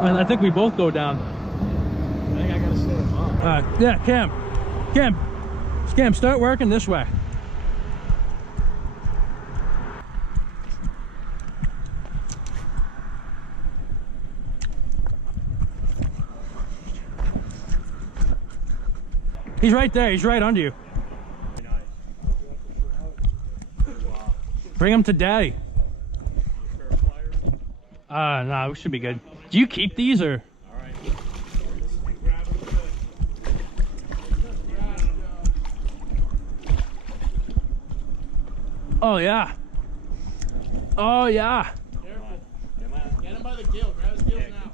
And I think we both go down. I think I gotta stay up. Yeah, Cam, start working this way. He's right there. He's right under you. Bring him to daddy. No, we should be good. Do you keep these or? Oh yeah. Oh yeah. Careful. Get him by the gill. Grab his gills now.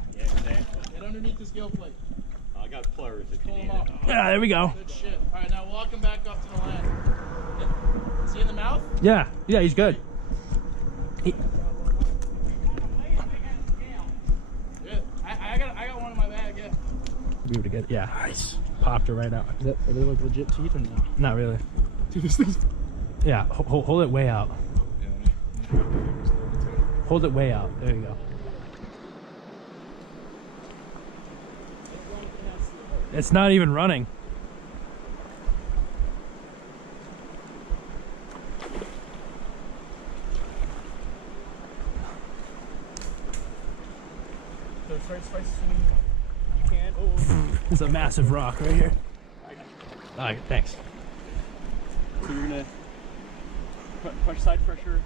Get underneath his gill plate. I got pliers if you need it. Yeah, there we go. Good shit. All right, now walk him back up to the land. Is he in the mouth? Yeah, he's good. Good. I got one in my bag. Yeah. Be able to get. Yeah, nice. Popped her right out. Are they like legit teeth or no? Not really. Dude, this thing's. Yeah, hold it way out. Hold it way out. There you go. It's not even running. So try swinging. You can. Oh. There's a massive rock right here. Alright, thanks. So you're gonna push side pressure.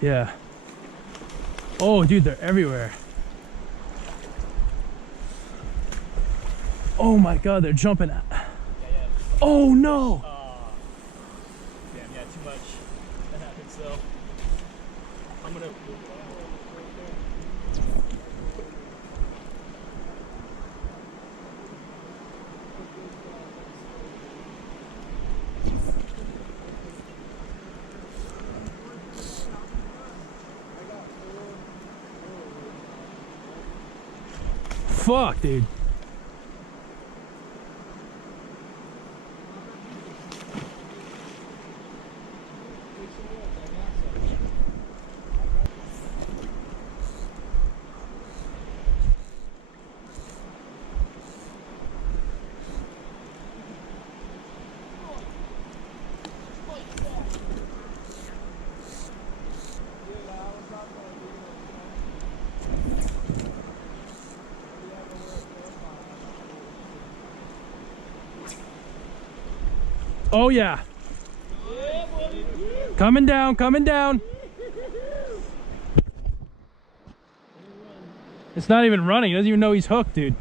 Yeah. Oh, dude, they're everywhere. Oh my god, they're jumping out. Yeah. Oh no! Damn, yeah, too much. That happens though. I'm gonna. Fuck, dude. Oh yeah. Coming down, coming down. It's not even running. He doesn't even know he's hooked, dude.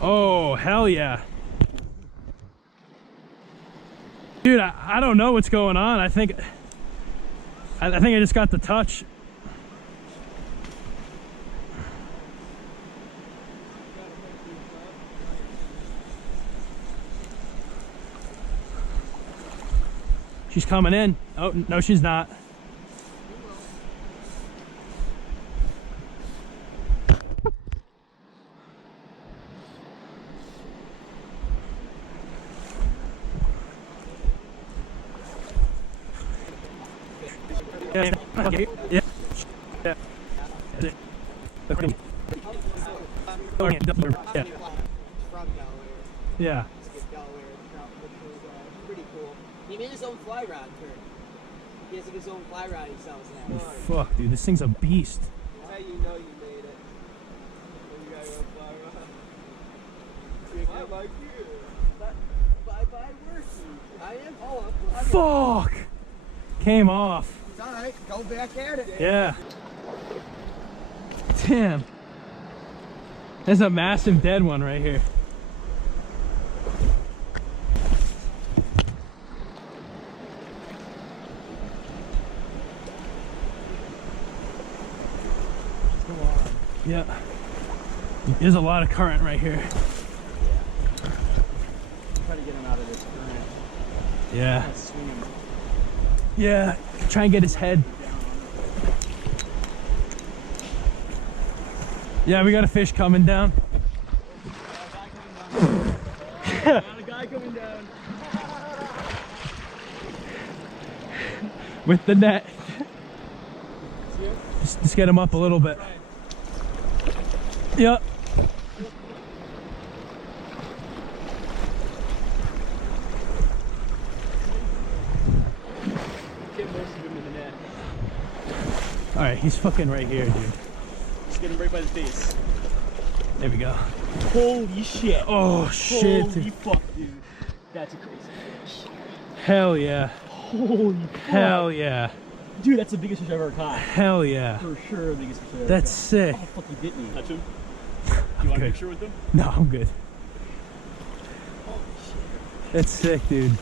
Oh, hell yeah. Dude, I don't know what's going on. I think I just got the touch. She's coming in. Oh, no, she's not. Yeah. Yeah. Pretty cool. He made his own fly rod turn. He has like his own fly rod he sells now. Fuck, dude, this thing's a beast. That's how you know you made it. You got your own fly rod. Bye-bye here. Bye-bye working. I am. Oh, Fuck! Came off. it's alright. Go back at it. Yeah. Damn. There's a massive dead one right here. Yeah. There's a lot of current right here. Try to get him out of this current. Yeah. Swinging. Yeah. Try and get his head. Yeah, we got a fish coming down. Got a guy coming down. with the net. Just get him up a little bit. Yep. Get most of him in the net. All right, he's fucking right here, dude. Just get him right by the face. There we go. Holy shit. Oh shit. Holy fuck, dude. That's a crazy fish. Hell yeah. Holy fuck. Hell yeah. Dude, that's the biggest fish I've ever caught. Hell yeah. For sure, the biggest fish I've ever That's caught. sick. Oh, fuck, you bit me. Touch him? You want a good. picture with him? No, I'm good. Holy shit. That's sick, dude.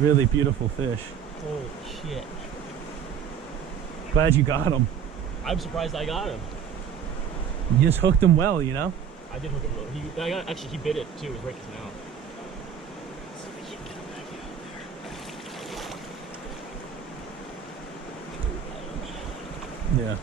Really beautiful fish. Holy shit. Glad you got him. I'm surprised I got him. You just hooked him well, you know? I did hook him though. Actually, he bit it too. It was right in his mouth. Yeah.